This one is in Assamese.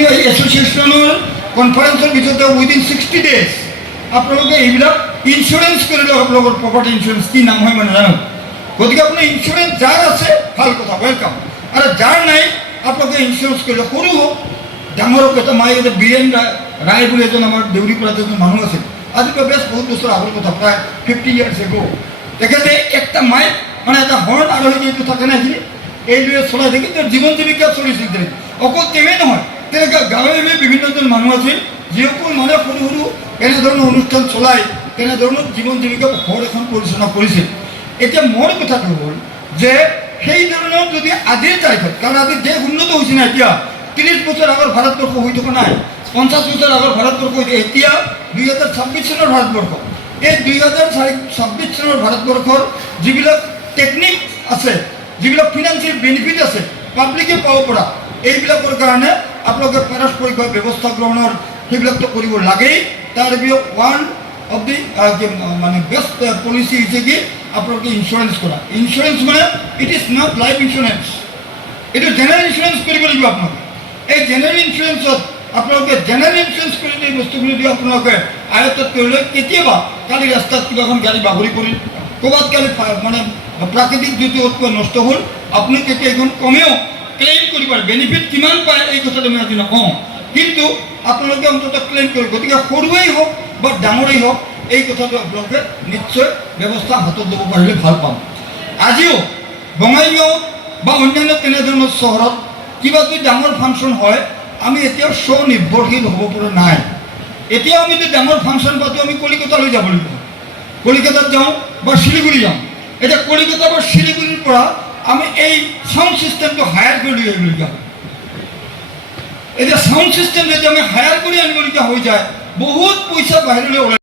কিন্তু এই এছ'চিয়েশ্যনৰ কনফাৰেন্সৰ পিছতে উইদিন 60 days আপোনালোকে এইবিলাক ইঞ্চুৰেঞ্চ কৰি লওক। আপোনালোকৰ প্ৰপাৰ্টি ইঞ্চুৰেঞ্চ কি নাম হয় মই নাজানো। গতিকে আপোনাৰ ইঞ্চুৰেঞ্চ যাৰ আছে ভাল কথা, ৱেলকাম। আৰু যাৰ নাই আপোনালোকে ইঞ্চুৰেঞ্চ কৰিলে, সৰু হওক ডাঙৰক। এটা মায়ে এতিয়া বীৰেন ৰায় বুলি এজন আমাৰ দেউৰীপাৰাত এজন মানুহ আছিল, আজি বেছ বহুত বছৰ আগৰ কথা, প্ৰায় 50 years ago। তেখেতে একটা মাইক মানে এটা হৰ্ণ আৰু সেইটো থাকে না, এইখিনি এইদৰে চলাই থাকি তেওঁৰ জীৱন জীৱিকা চলিছিল। তেনেকৈ অকল তেওঁৱেই নহয়, তেনেকৈ গাঁৱে গাঁৱে বিভিন্নজন মানুহ আছিল যিসকল মানে সৰু সৰু এনেধৰণৰ অনুষ্ঠান চলাই তেনেধৰণৰ জীৱন জীৱিকা ঘৰ এখন পৰিচালনা কৰিছিল। এতিয়া মোৰ কথাটো হ'ল যে সেই ধৰণৰ যদি আজিৰ তাৰিখত, কাৰণ আজি দেশ উন্নত হৈছে না, এতিয়া 30 বছৰ আগৰ ভাৰতবৰ্ষ হৈ থকা নাই, 50 বছৰ আগৰ ভাৰতবৰ্ষ হৈছে, এতিয়া 2026 চনৰ ভাৰতবৰ্ষ। এই 2026 চনৰ ভাৰতবৰ্ষৰ যিবিলাক টেকনিক আছে, যিবিলাক ফিনান্সিয়েল বেনিফিট আছে পাব্লিকে পাব পৰা, এইবিলাকৰ কাৰণে আপোনালোকে পাৰস্পৰিক ব্যৱস্থা গ্ৰহণৰ সেইবিলাকতো কৰিব লাগেই। তাৰ ভিতৰত ওৱান অফ দি মানে বেষ্ট পলিচি হৈছে কি আপোনালোকে ইঞ্চুৰেঞ্চ কৰা। ইঞ্চুৰেঞ্চ মানে it is not life insurance, এইটো জেনেৰেল ইঞ্চুৰেঞ্চ কৰিব লাগিব আপোনালোকে। এই জেনেৰেল ইঞ্চুৰেঞ্চত আপোনালোকে জেনেৰেল ইঞ্চুৰেঞ্চ কৰিলে এই বস্তুখিনি যদি আপোনালোকে আয়ত্তত কৰিলে, কেতিয়াবা কালি ৰাস্তাত কিবা এখন গাড়ী বাগৰি পৰিল, ক'ৰবাত কালি মানে প্ৰাকৃতিক দুৰ্যোগত কিবা নষ্ট হ'ল, আপুনি তেতিয়া এখন কমেও ক্লেইম কৰিব পাৰে। বেনিফিট কিমান পায় এই কথাটো মই আজি নকওঁ, কিন্তু আপোনালোকে অন্ততঃ ক্লেইম কৰিব। গতিকে সৰুৱেই হওক বা ডাঙৰেই হওক এই কথাটো আপোনালোকে নিশ্চয় ব্যৱস্থা হাতত ল'ব পাৰিলে ভাল পাম। আজিও বঙাইগাঁও বা অন্যান্য তেনেধৰণৰ চহৰত কিবা যদি ডাঙৰ ফাংচন হয়, আমি এতিয়াও স্বনিৰ্ভৰশীল হ'ব পৰা নাই। এতিয়াও আমি যদি ডাঙৰ ফাংচন পাতোঁ, আমি কলিকতালৈ যাব লাগিব, কলিকতাত যাওঁ বা শিলিগুৰি যাওঁ। এতিয়া কলিকতা বা শিলিগুৰিৰ পৰা আমি এই সাউণ্ড চিষ্টেমটো হায়াৰ কৰি লৈ আহিবলগীয়া হয়। এতিয়া সাউণ্ড চিষ্টেম যদি আমি হায়াৰ কৰি আনিবলগীয়া হৈ যায়, বহুত পইচা বাহিৰলৈ ওলাই